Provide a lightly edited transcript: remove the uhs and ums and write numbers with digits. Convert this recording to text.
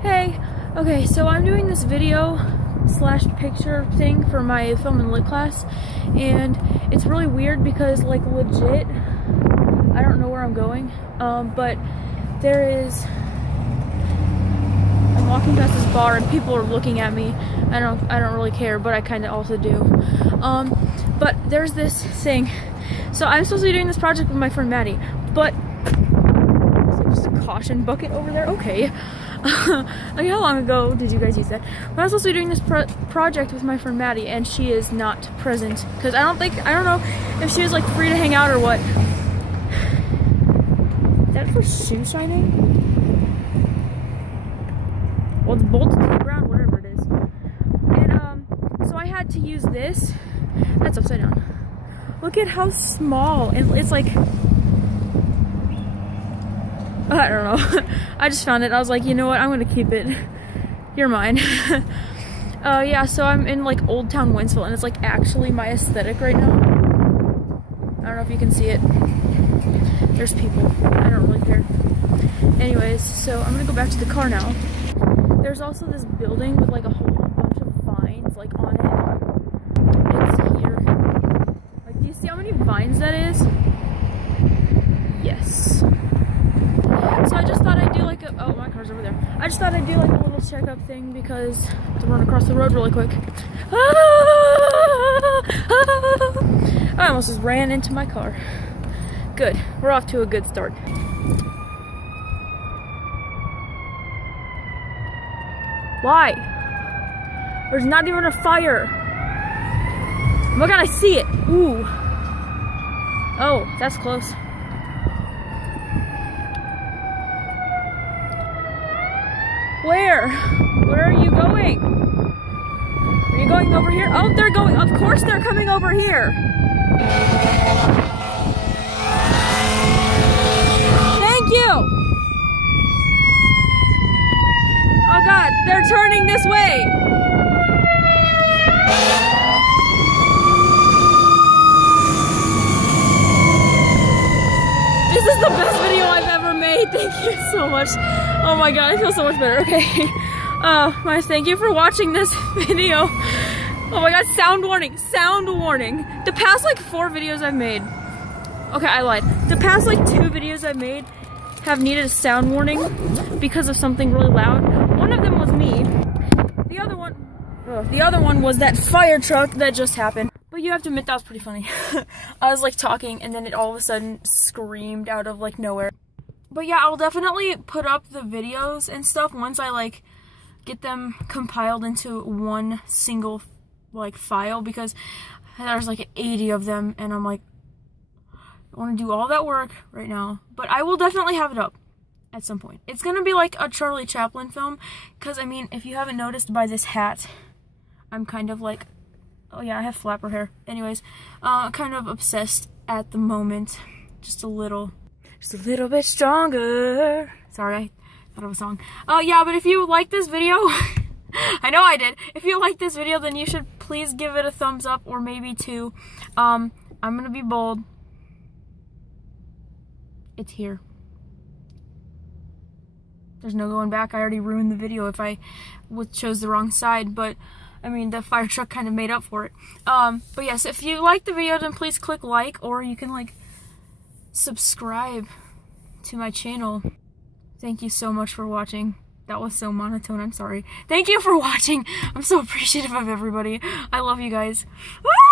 Hey, okay, so I'm doing this video slash picture thing for my film and lit class, and it's really weird because, like, legit, I don't know where I'm going, but I'm walking past this bar and people are looking at me. I don't really care, but I kind of also do. But there's this thing. So I'm supposed to be doing this project with my friend Maddie, but is there just a caution bucket over there? Okay. Like, how long ago did you guys use that? But I was supposed to be doing this project with my friend Maddie, and she is not present because I don't know if she was like free to hang out or what. Is that for shoe shining? Well, it's bolted to the ground, whatever it is. And so I had to use this. That's upside down. Look at how small, and it's like, I don't know. I just found it. I was like, you know what? I'm gonna keep it. You're mine. Yeah. So I'm in like Old Town Wentzville, and it's like actually my aesthetic right now. I don't know if you can see it. There's people. I don't really care. Anyways, so I'm gonna go back to the car now. There's also this building with like a whole bunch of vines like on it. It's here. Like, do you see how many vines that is? Yes. So I just thought I'd do like oh, my car's over there. I just thought I'd do like a little checkup thing because to run across the road really quick. I almost just ran into my car. Good. We're off to a good start. Why? There's not even a fire. Oh my god, I see it. Ooh. Oh, that's close. Where? Where are you going? Are you going over here? Oh, they're going. Of course they're coming over here. Thank you. Oh god, they're turning this way. This is the best video I've ever made. Thank you so much. Oh my god, I feel so much better. Okay. Thank you for watching this video. Oh my god, sound warning. Sound warning. The past like 4 videos I've made. Okay, I lied. The past like 2 videos I've made have needed a sound warning because of something really loud. One of them was me. The other one was that fire truck that just happened. But you have to admit that was pretty funny. I was like talking and then it all of a sudden screamed out of like nowhere. But yeah, I'll definitely put up the videos and stuff once I like get them compiled into one single like file, because there's like 80 of them and I'm like, I want to do all that work right now. But I will definitely have it up at some point. It's gonna be like a Charlie Chaplin film, because I mean, if you haven't noticed by this hat, I'm kind of like, oh yeah, I have flapper hair. Anyways, kind of obsessed at the moment. Just a little bit stronger. Sorry, I thought of a song. Yeah, but if you like this video, I know I did. If you like this video, then you should please give it a thumbs up or maybe 2. I'm gonna be bold. It's here. There's no going back. I already ruined the video if I chose the wrong side, but I mean, the fire truck kind of made up for it. But yes, if you like the video, then please click like, or you can like subscribe to my channel. Thank you so much for watching. That was so monotone, I'm sorry. Thank you for watching. I'm so appreciative of everybody. I love you guys. Woo!